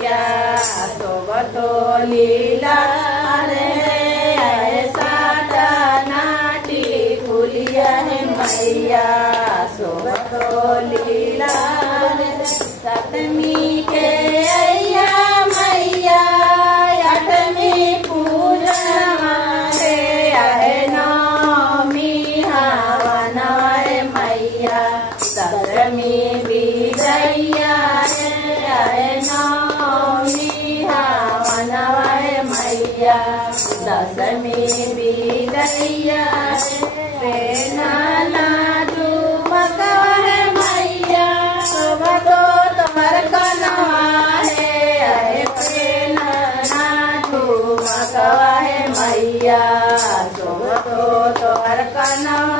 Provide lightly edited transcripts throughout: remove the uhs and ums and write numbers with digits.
मैया सोबतो लीला रे नाटी फुलिया है मैया सोबतो लीला सतमी के अय्या मैया अठमी पूजन रे है नौमी हवनवाय मैया दशमी विजया है नौमी हवनवाय मैया दशमी विजया नाना डूबका है मैया सोबतो तोहर कनवा है नाना डूबका है मैया सोबतो तोहर कनवा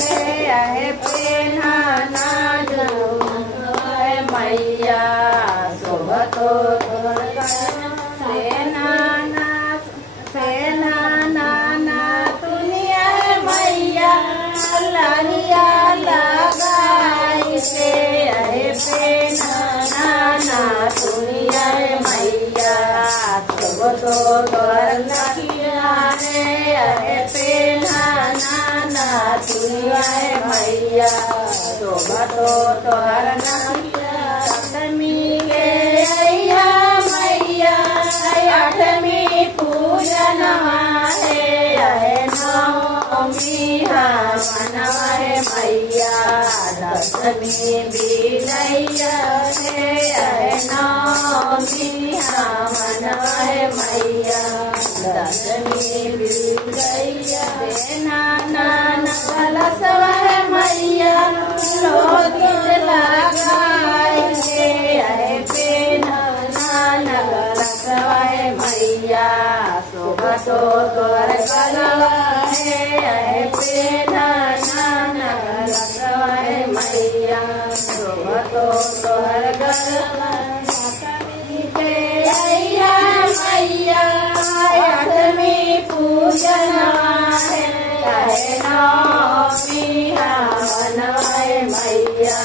है नाना डूबका है मैया सोबतो तोहर कनवा नाना दुनिया है मैया लालिया लगाई से नाना दुनिया है मैया सोबतो तोहर लगिया है नाना दुनिया है मैया सोबतो तोहर लगिया सप्तमी के अय्या मैया अठमी पूजन है नौमी हवनवा है मैया दशमी विजया है नौमी हवनवा है मैया दशमी विजया नाना कलशवा है मैया लोधी लगाई नाना कलशवा है मैया सोबतो तोहर कनवा नाना कलशवा है मैया सोबतो तोहर कनवा के अय्या मैया अठमी पूजन है नौमी हवनवा है मैया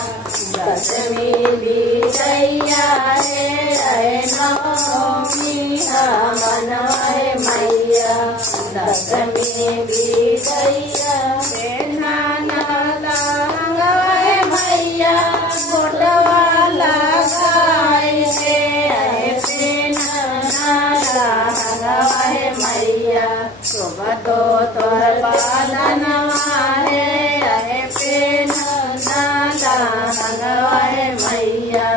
दशमी विजया है नौमी हवनवा है मैया दशमी विजया नाना लहंगा है मैया गोटवा लगाई नाना लहंगा है मैया सोबतो तोहर पालनवा है नाना लहंगा है मैया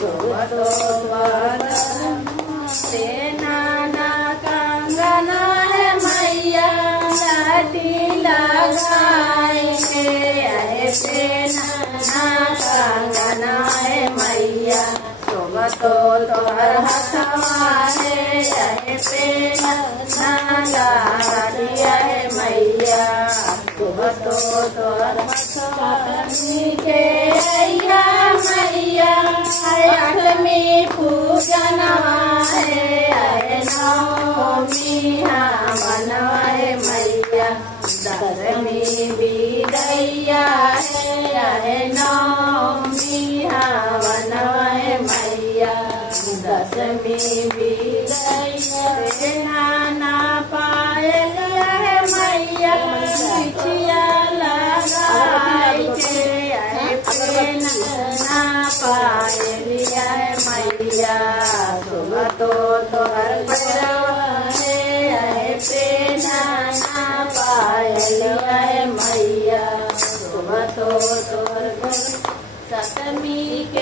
सोबतो तोहर नाना कंगना है मैया लाठी लगाई नाना कंगना है मैया सोबतो तोहर हथवा है नाना लालिया है मैया सोबतो तोहर सप्तमी के अय्या मैया अठमी पूजनवा है नौमी हवनवा है मैया दशमी विजया है नौमी हवनवा है मैया दशमी विजया नाना पायलिया है मैया बिछिया लगाई नाना पायलिया है मैया सोबतो तोहर नाना पायलिया है मैया सोबतो तोहर सप्तमी के